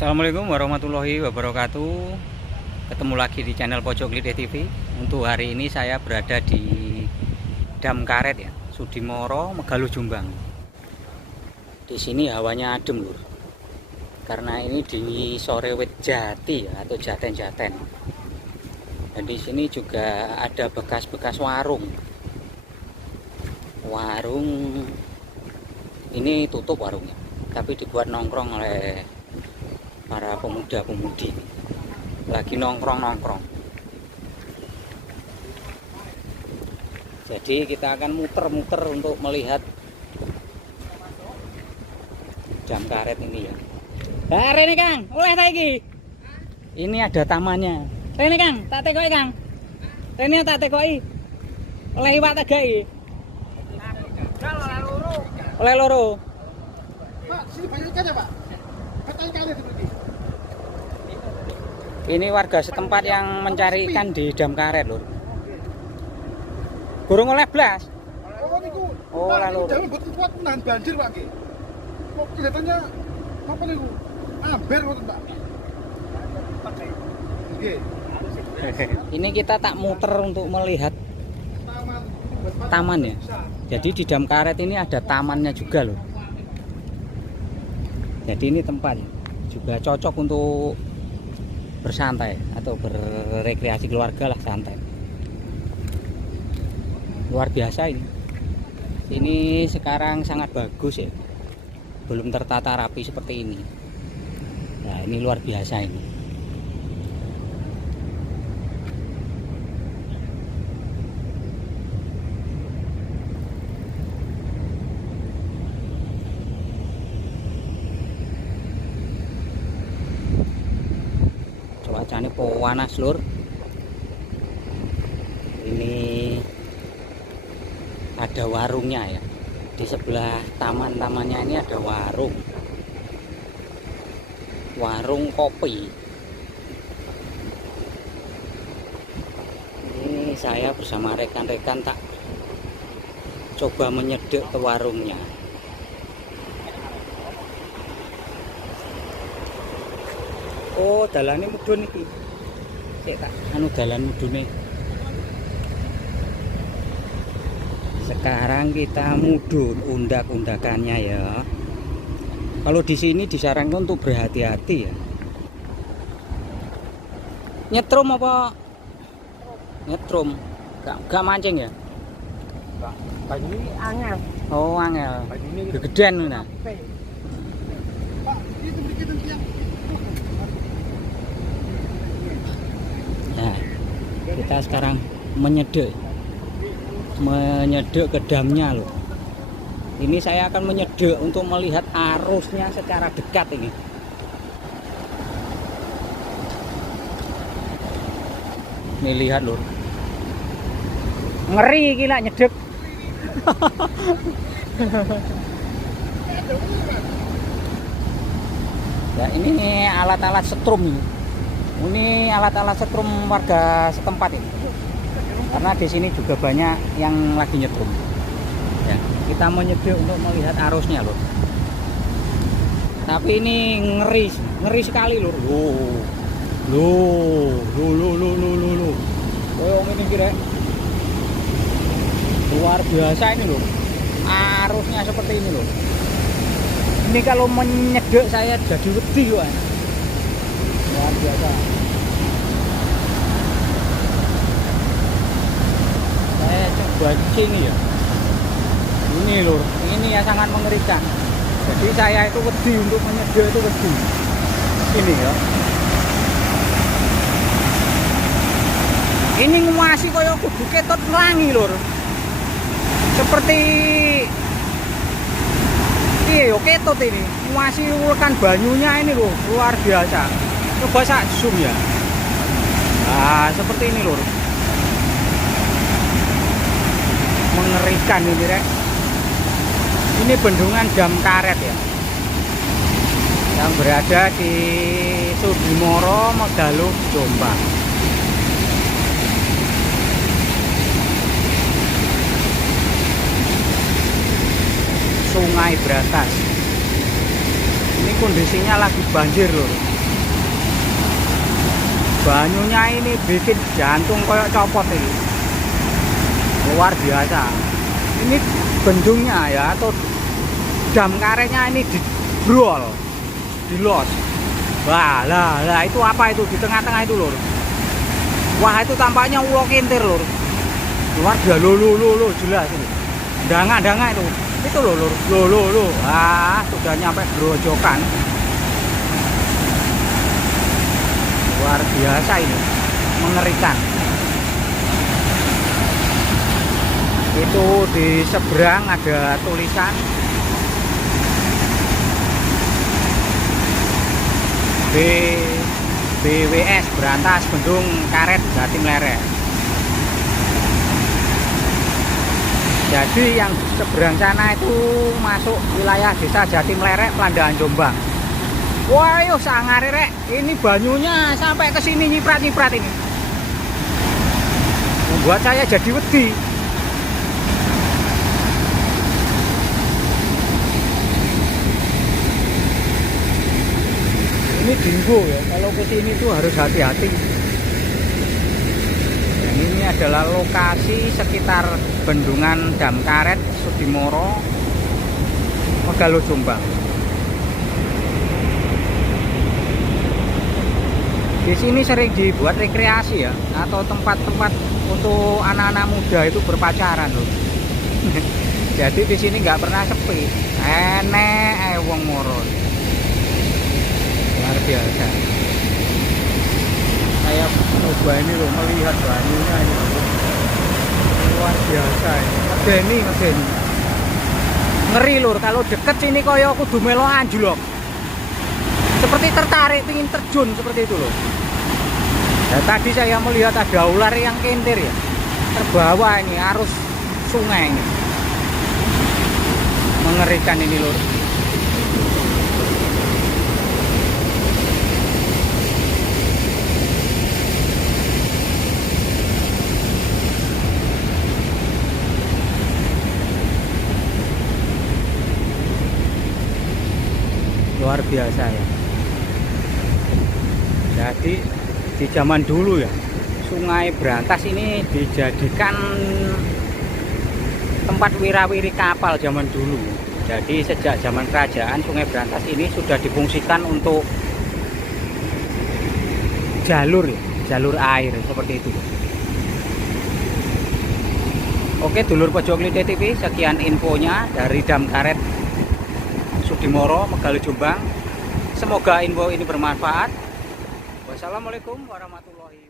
Assalamualaikum warahmatullahi wabarakatuh. Ketemu lagi di channel Pojok Lideh TV. Untuk hari ini saya berada di Dam Karet ya, Sudimoro, Megaluh, Jombang. Di sini hawanya adem lur. Karena ini di sore wit jati ya, atau jaten-jaten. Dan di sini juga ada bekas-bekas warung. Warung ini tutup warungnya, tapi dibuat nongkrong oleh para pemuda-pemudi, lagi nongkrong-nongkrong. Jadi kita akan muter-muter untuk melihat Dam Karet ini ya. Nah, ini Kang, oleh lagi. Ini ada tamannya. Ini Kang, tak tekoki Kang. Ini tak tekoki. Oleh iwak tegai. Oleh loro. Pak, sini banyak ikan ya Pak? Katanya ikan itu berarti. Ini warga setempat yang mencari ikan di Dam Karet lur. Burung oleh blas. Oh niku. Oh, Pak, lalu. ini jalan betul kuat menahan banjir Pak ki. Kok kelihatannya apa niku? Amber ngoten Pak. Nggih. Ini kita tak muter untuk melihat taman ya. Jadi di Dam Karet ini ada tamannya juga loh. Jadi ini tempat juga cocok untuk bersantai atau berrekreasi keluarga lah, santai. Luar biasa ini. Ini sekarang sangat bagus ya. Belum tertata rapi seperti ini. Nah, ini luar biasa ini. Cuacanya panas lur. Ini ada warungnya ya. Di sebelah taman-tamannya ini ada warung. Warung kopi. Ini saya bersama rekan-rekan tak coba menyedek ke warungnya. Oh, dalane mudhun iki. Sik tak anu dalan mudhune. Sekarang kita mudhun undak-undakannya ya. Kalau di sini disarankan untuk berhati-hati ya. Nyetrum apa? Nyetrum. Gak mancing ya? Banyu ini angel. Oh, angel. Banyu ini Gegedan nah. Pak, itu bikin tiang. Nah, kita sekarang menyedek ke damnya loh. Ini saya akan menyedek untuk melihat arusnya secara dekat ini. Nih lihat lur, ngeri gila nyedek. Ya ini alat-alat setrum ini. Ini alat-alat setrum warga setempat ini. Karena di sini juga banyak yang lagi nyetrum. Ya, kita mau nyedek untuk melihat arusnya loh. Tapi ini ngeri sekali lur. Loh. Oh, ini kira luar biasa ini loh. Arusnya seperti ini loh. Ini kalau menyedek saya jadi wedi loh. Luar biasa. Saya coba di sini ya. Ini lur, ini ya sangat mengerikan. Jadi saya itu wedi untuk menyedek itu wedi. Ini ya. Ini masih koyo kudu ketot melangi lur. Seperti iya yo ketot ini. Masih ulekan banyunya ini loh, luar biasa. Coba sak zoom ya. Nah, seperti ini lur. Mengerikan ini rek. Ini bendungan Dam Karet ya, yang berada di Sudimoro, Megaluh, Jombang. Sungai Bratas. Ini kondisinya lagi banjir loh. banyunya ini bikin jantung kayak copot ini. Luar biasa. Ini bendungnya ya, atau dam karetnya ini dibrol, dilos. Wah, lah itu apa itu di tengah-tengah itu lur? Wah, itu tampaknya ulo kintir lur. Luar biasa, lo jelas ini. Danga itu. Itu lur. Ah, sudah nyampe Grojogan. Luar biasa ini, mengerikan. Itu di seberang ada tulisan BWS, Berantas Bendung Karet Jatim Lerek. Jadi yang seberang sana itu masuk wilayah desa Jatim Lerek, Pelandahan Jombang. Wah, yo sangar rek, ini banyunya sampai ke sini nyiprat-nyiprat ini. Membuat saya jadi wedi. Ini Dinggo ya, kalau ke sini tuh harus hati-hati. Dan ini adalah lokasi sekitar bendungan Dam Karet, Sudimoro, Megalo Jombang. Di sini sering dibuat rekreasi ya, atau tempat-tempat untuk anak-anak muda itu berpacaran loh. Jadi di sini nggak pernah sepi, enek wong moro. Luar biasa. Saya coba ini loh, melihat banyunya ini. Luar biasa ini. Ngedeni. Ngeri lur, kalau deket sini koyo kudu melo anjlok. Seperti tertarik, ingin terjun seperti itu loh. Ya, tadi saya melihat ada ular yang kintir ya, terbawa ini arus sungai ini. Mengerikan ini lur. Luar biasa ya. Jadi di zaman dulu ya, Sungai Berantas ini dijadikan tempat wirawiri kapal zaman dulu. Jadi sejak zaman kerajaan, Sungai Berantas ini sudah difungsikan untuk jalur air seperti itu. Oke dulur Pojok Lite TV, sekian infonya dari Dam Karet Sudimoro, Megalo Jombang. Semoga info ini bermanfaat. Wassalamualaikum warahmatullahi wabarakatuh.